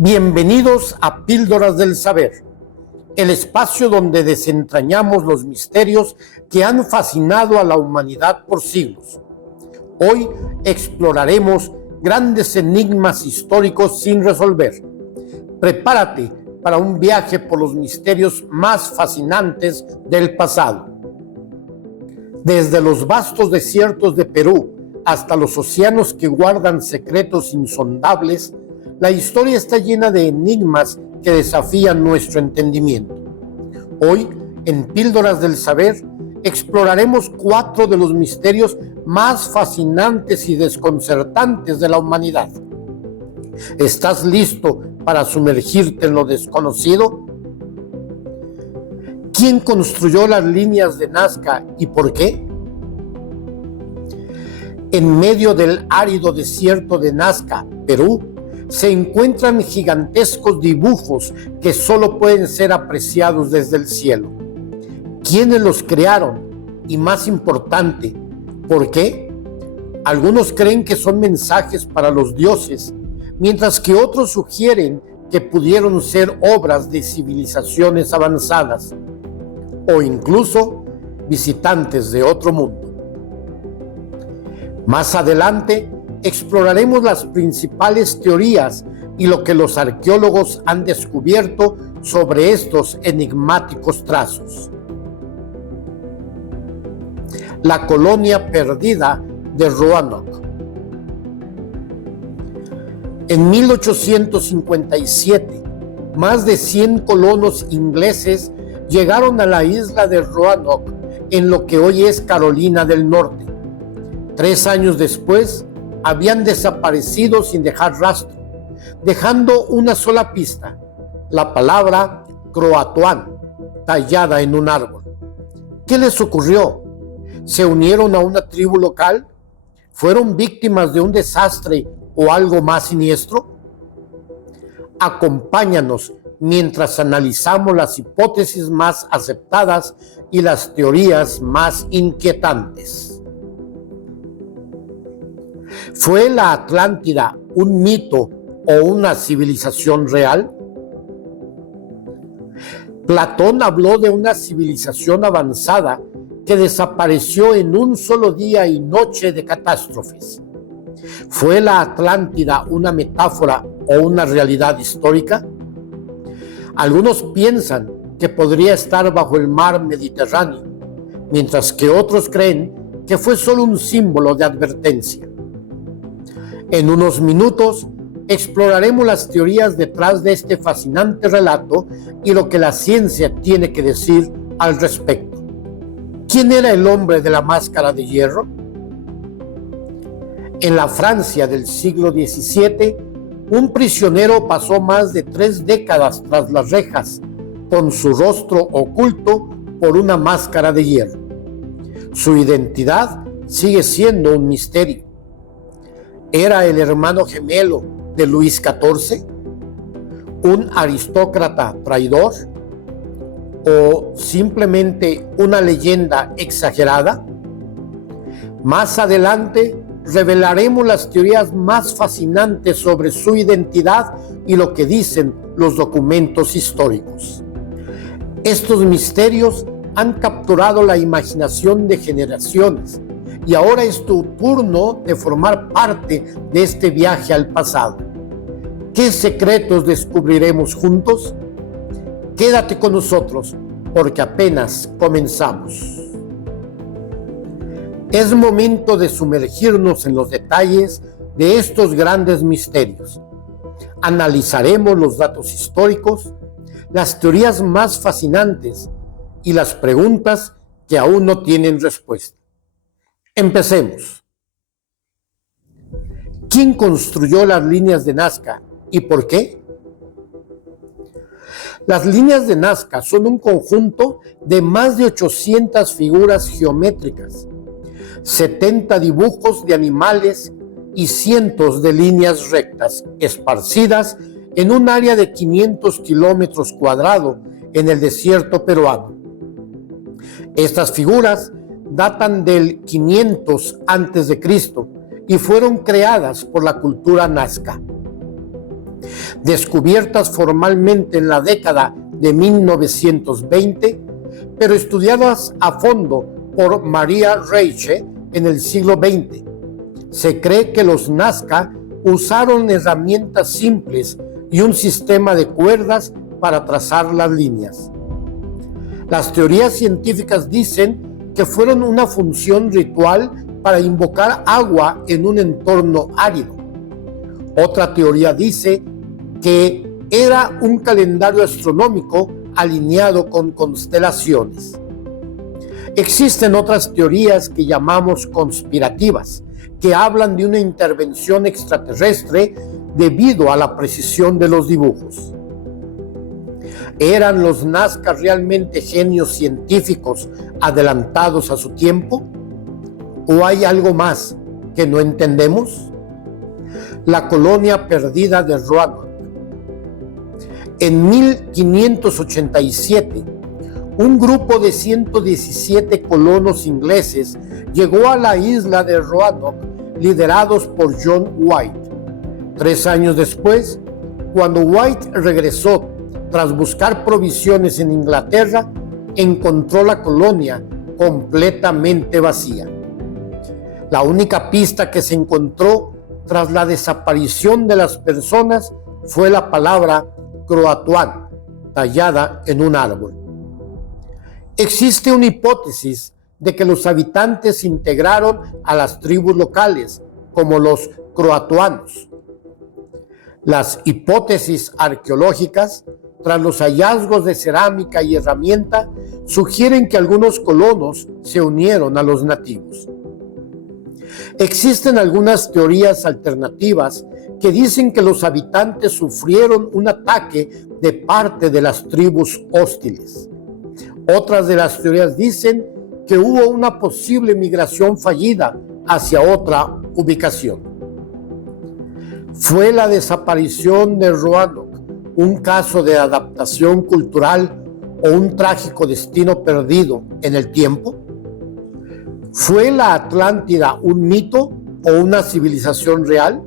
Bienvenidos a Píldoras del Saber, el espacio donde desentrañamos los misterios que han fascinado a la humanidad por siglos. Hoy exploraremos grandes enigmas históricos sin resolver. Prepárate para un viaje por los misterios más fascinantes del pasado. Desde los vastos desiertos de Perú hasta los océanos que guardan secretos insondables, la historia está llena de enigmas que desafían nuestro entendimiento. Hoy, en Píldoras del Saber, exploraremos 4 de los misterios más fascinantes y desconcertantes de la humanidad. ¿Estás listo para sumergirte en lo desconocido? ¿Quién construyó las líneas de Nazca y por qué? En medio del árido desierto de Nazca, Perú, se encuentran gigantescos dibujos que solo pueden ser apreciados desde el cielo. ¿Quiénes los crearon? Y más importante, ¿por qué? Algunos creen que son mensajes para los dioses, mientras que otros sugieren que pudieron ser obras de civilizaciones avanzadas o incluso visitantes de otro mundo. Más adelante, exploraremos las principales teorías y lo que los arqueólogos han descubierto sobre estos enigmáticos trazos. La colonia perdida de Roanoke. En 1857, más de 100 colonos ingleses llegaron a la isla de Roanoke, en lo que hoy es Carolina del Norte. 3 años después, habían desaparecido sin dejar rastro, dejando una sola pista: la palabra Croatoan, tallada en un árbol. ¿Qué les ocurrió? ¿Se unieron a una tribu local? ¿Fueron víctimas de un desastre o algo más siniestro? Acompáñanos mientras analizamos las hipótesis más aceptadas y las teorías más inquietantes. ¿Fue la Atlántida un mito o una civilización real? Platón habló de una civilización avanzada que desapareció en un solo día y noche de catástrofes. ¿Fue la Atlántida una metáfora o una realidad histórica? Algunos piensan que podría estar bajo el mar Mediterráneo, mientras que otros creen que fue solo un símbolo de advertencia. En unos minutos exploraremos las teorías detrás de este fascinante relato y lo que la ciencia tiene que decir al respecto. ¿Quién era el hombre de la máscara de hierro? En la Francia del siglo XVII, un prisionero pasó más de 3 décadas tras las rejas, con su rostro oculto por una máscara de hierro. Su identidad sigue siendo un misterio. ¿Era el hermano gemelo de Luis XIV? ¿Un aristócrata traidor? ¿O simplemente una leyenda exagerada? Más adelante revelaremos las teorías más fascinantes sobre su identidad y lo que dicen los documentos históricos. Estos misterios han capturado la imaginación de generaciones, y ahora es tu turno de formar parte de este viaje al pasado. ¿Qué secretos descubriremos juntos? Quédate con nosotros, porque apenas comenzamos. Es momento de sumergirnos en los detalles de estos grandes misterios. Analizaremos los datos históricos, las teorías más fascinantes y las preguntas que aún no tienen respuesta. Empecemos. ¿Quién construyó las líneas de Nazca y por qué? Las líneas de Nazca son un conjunto de más de 800 figuras geométricas, 70 dibujos de animales y cientos de líneas rectas esparcidas en un área de 500 kilómetros cuadrados en el desierto peruano. Estas figuras datan del 500 a.C. y fueron creadas por la cultura nazca. descubiertas formalmente en la década de 1920, pero estudiadas a fondo por Maria Reiche en el siglo XX. Se cree que los Nazca usaron herramientas simples y un sistema de cuerdas para trazar las líneas. Las teorías científicas dicen que fueron una función ritual para invocar agua en un entorno árido. Otra teoría dice que era un calendario astronómico alineado con constelaciones. Existen otras teorías que llamamos conspirativas, que hablan de una intervención extraterrestre debido a la precisión de los dibujos. ¿Eran los Nazca realmente genios científicos adelantados a su tiempo? ¿O hay algo más que no entendemos? La colonia perdida de Roanoke. En 1587, un grupo de 117 colonos ingleses llegó a la isla de Roanoke, liderados por John White. 3 años después, cuando White regresó tras buscar provisiones en Inglaterra, encontró la colonia completamente vacía. La única pista que se encontró tras la desaparición de las personas fue la palabra Croatoan, tallada en un árbol. Existe una hipótesis de que los habitantes se integraron a las tribus locales, como los croatoanos. Las hipótesis arqueológicas, tras los hallazgos de cerámica y herramienta, sugieren que algunos colonos se unieron a los nativos. Existen algunas teorías alternativas que dicen que los habitantes sufrieron un ataque de parte de las tribus hostiles. Otras de las teorías dicen que hubo una posible migración fallida hacia otra ubicación. ¿Fue la desaparición de Roanoke un caso de adaptación cultural o un trágico destino perdido en el tiempo? ¿Fue la Atlántida un mito o una civilización real?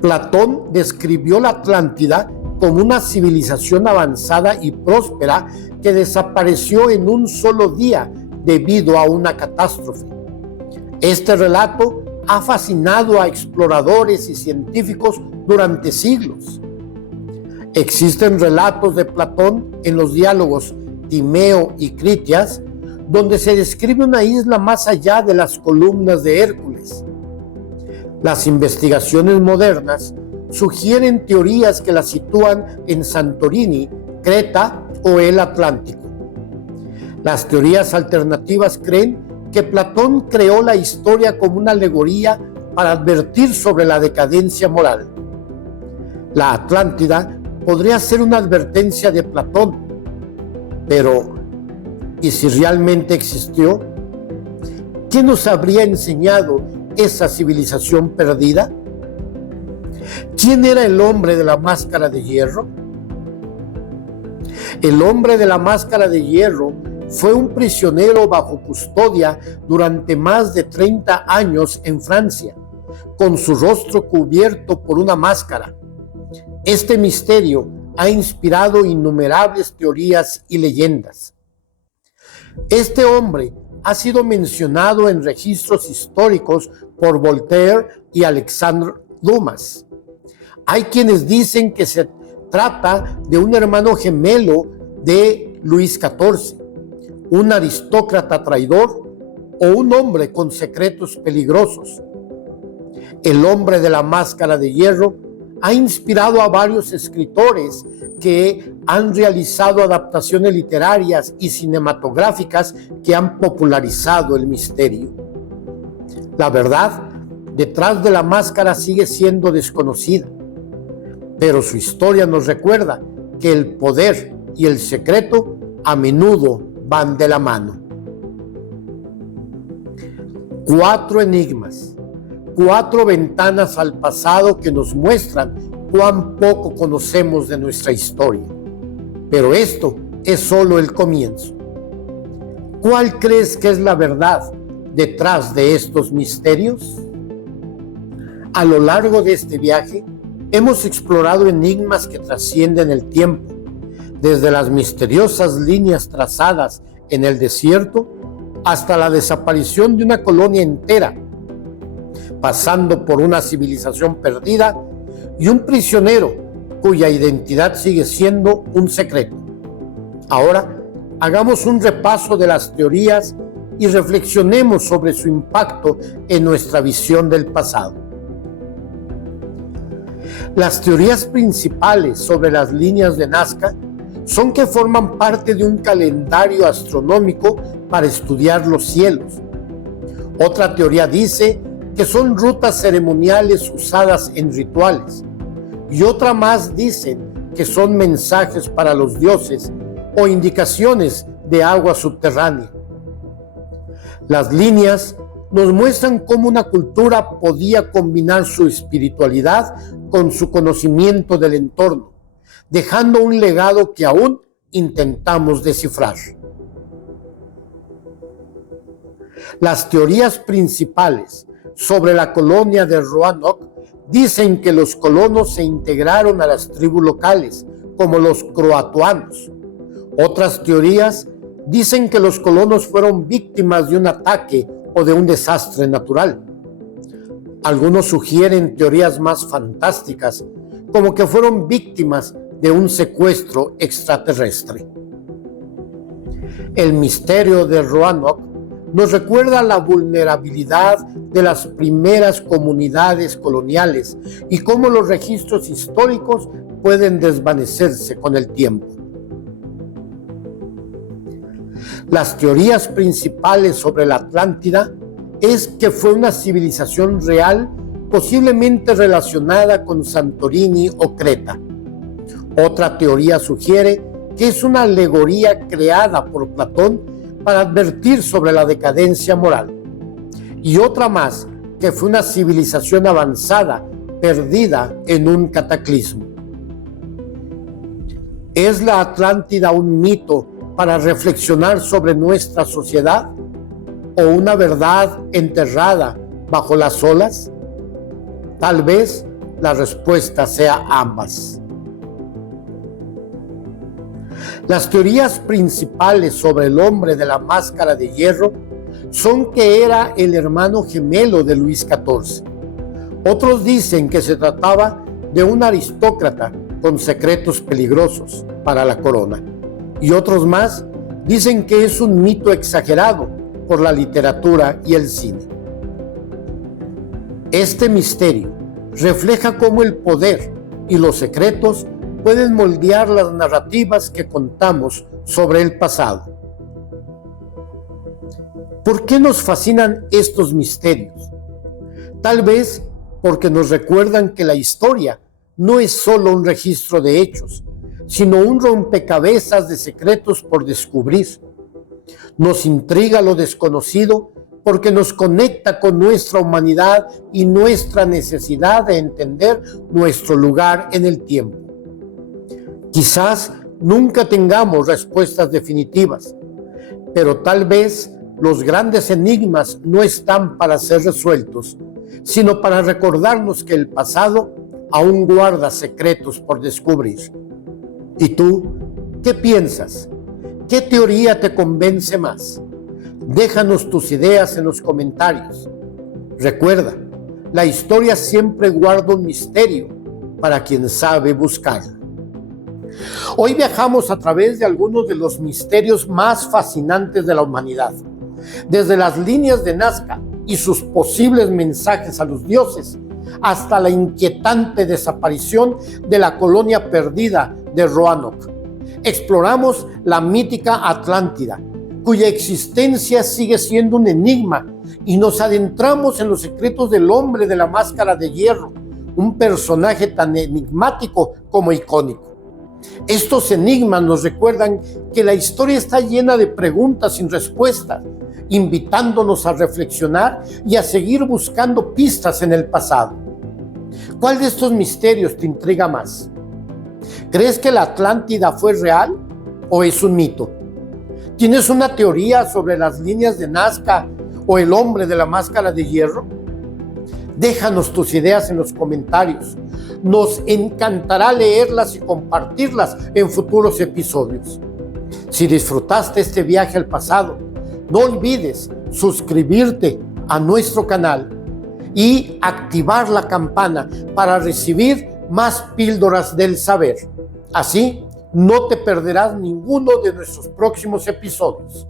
Platón describió la Atlántida como una civilización avanzada y próspera que desapareció en un solo día debido a una catástrofe. Este relato ha fascinado a exploradores y científicos durante siglos. Existen relatos de Platón en los diálogos Timeo y Critias, donde se describe una isla más allá de las columnas de Hércules. Las investigaciones modernas sugieren teorías que la sitúan en Santorini, Creta o el Atlántico. Las teorías alternativas creen que Platón creó la historia como una alegoría para advertir sobre la decadencia moral. La Atlántida podría ser una advertencia de Platón, pero ¿y si realmente existió? ¿Qué nos habría enseñado esa civilización perdida? ¿Quién era el hombre de la máscara de hierro? El hombre de la máscara de hierro fue un prisionero bajo custodia durante más de 30 años en Francia, con su rostro cubierto por una máscara. Este misterio ha inspirado innumerables teorías y leyendas. Este hombre ha sido mencionado en registros históricos por Voltaire y Alexandre Dumas. Hay quienes dicen que se trata de un hermano gemelo de Luis XIV, un aristócrata traidor o un hombre con secretos peligrosos. El hombre de la máscara de hierro ha inspirado a varios escritores que han realizado adaptaciones literarias y cinematográficas que han popularizado el misterio. La verdad detrás de la máscara sigue siendo desconocida, pero su historia nos recuerda que el poder y el secreto a menudo van de la mano. 4 enigmas, 4 ventanas al pasado que nos muestran cuán poco conocemos de nuestra historia. Pero esto es solo el comienzo. ¿Cuál crees que es la verdad detrás de estos misterios? A lo largo de este viaje, Hemos explorado enigmas que trascienden el tiempo, desde las misteriosas líneas trazadas en el desierto hasta la desaparición de una colonia entera, pasando por una civilización perdida y un prisionero cuya identidad sigue siendo un secreto. Ahora, hagamos un repaso de las teorías y reflexionemos sobre su impacto en nuestra visión del pasado. Las teorías principales sobre las líneas de Nazca son que forman parte de un calendario astronómico para estudiar los cielos. Otra teoría dice que son rutas ceremoniales usadas en rituales, y otra más dice que son mensajes para los dioses o indicaciones de agua subterránea. Las líneas nos muestran cómo una cultura podía combinar su espiritualidad con su conocimiento del entorno, dejando un legado que aún intentamos descifrar. Las teorías principales sobre la colonia de Roanoke dicen que los colonos se integraron a las tribus locales, como los croatoanos. Otras teorías dicen que los colonos fueron víctimas de un ataque o de un desastre natural. Algunos sugieren teorías más fantásticas, como que fueron víctimas de un secuestro extraterrestre. El misterio de Roanoke nos recuerda la vulnerabilidad de las primeras comunidades coloniales y cómo los registros históricos pueden desvanecerse con el tiempo. Las teorías principales sobre la Atlántida es que fue una civilización real, posiblemente relacionada con Santorini o Creta. Otra teoría sugiere que es una alegoría creada por Platón para advertir sobre la decadencia moral. Y otra más, que fue una civilización avanzada, perdida en un cataclismo. ¿Es la Atlántida un mito para reflexionar sobre nuestra sociedad o una verdad enterrada bajo las olas? Tal vez la respuesta sea ambas. Las teorías principales sobre el hombre de la máscara de hierro son que era el hermano gemelo de Luis XIV. Otros dicen que se trataba de un aristócrata con secretos peligrosos para la corona. Y otros más dicen que es un mito exagerado por la literatura y el cine. Este misterio refleja cómo el poder y los secretos pueden moldear las narrativas que contamos sobre el pasado. ¿Por qué nos fascinan estos misterios? Tal vez porque nos recuerdan que la historia no es solo un registro de hechos, sino un rompecabezas de secretos por descubrir. Nos intriga lo desconocido porque nos conecta con nuestra humanidad y nuestra necesidad de entender nuestro lugar en el tiempo. Quizás nunca tengamos respuestas definitivas, pero tal vez los grandes enigmas no están para ser resueltos, sino para recordarnos que el pasado aún guarda secretos por descubrir. ¿Y tú qué piensas? ¿Qué teoría te convence más? Déjanos tus ideas en los comentarios. Recuerda, la historia siempre guarda un misterio para quien sabe buscarlo. Hoy viajamos a través de algunos de los misterios más fascinantes de la humanidad, desde las líneas de Nazca y sus posibles mensajes a los dioses, hasta la inquietante desaparición de la colonia perdida de Roanoke. Exploramos la mítica Atlántida, cuya existencia sigue siendo un enigma, y nos adentramos en los secretos del hombre de la máscara de hierro, un personaje tan enigmático como icónico. Estos enigmas nos recuerdan que la historia está llena de preguntas sin respuestas, invitándonos a reflexionar y a seguir buscando pistas en el pasado. ¿Cuál de estos misterios te intriga más? ¿Crees que la Atlántida fue real o es un mito? ¿Tienes una teoría sobre las líneas de Nazca o el hombre de la máscara de hierro? Déjanos tus ideas en los comentarios. Nos encantará leerlas y compartirlas en futuros episodios. Si disfrutaste este viaje al pasado, no olvides suscribirte a nuestro canal y activar la campana para recibir más píldoras del saber. Así, no te perderás ninguno de nuestros próximos episodios.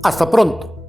Hasta pronto.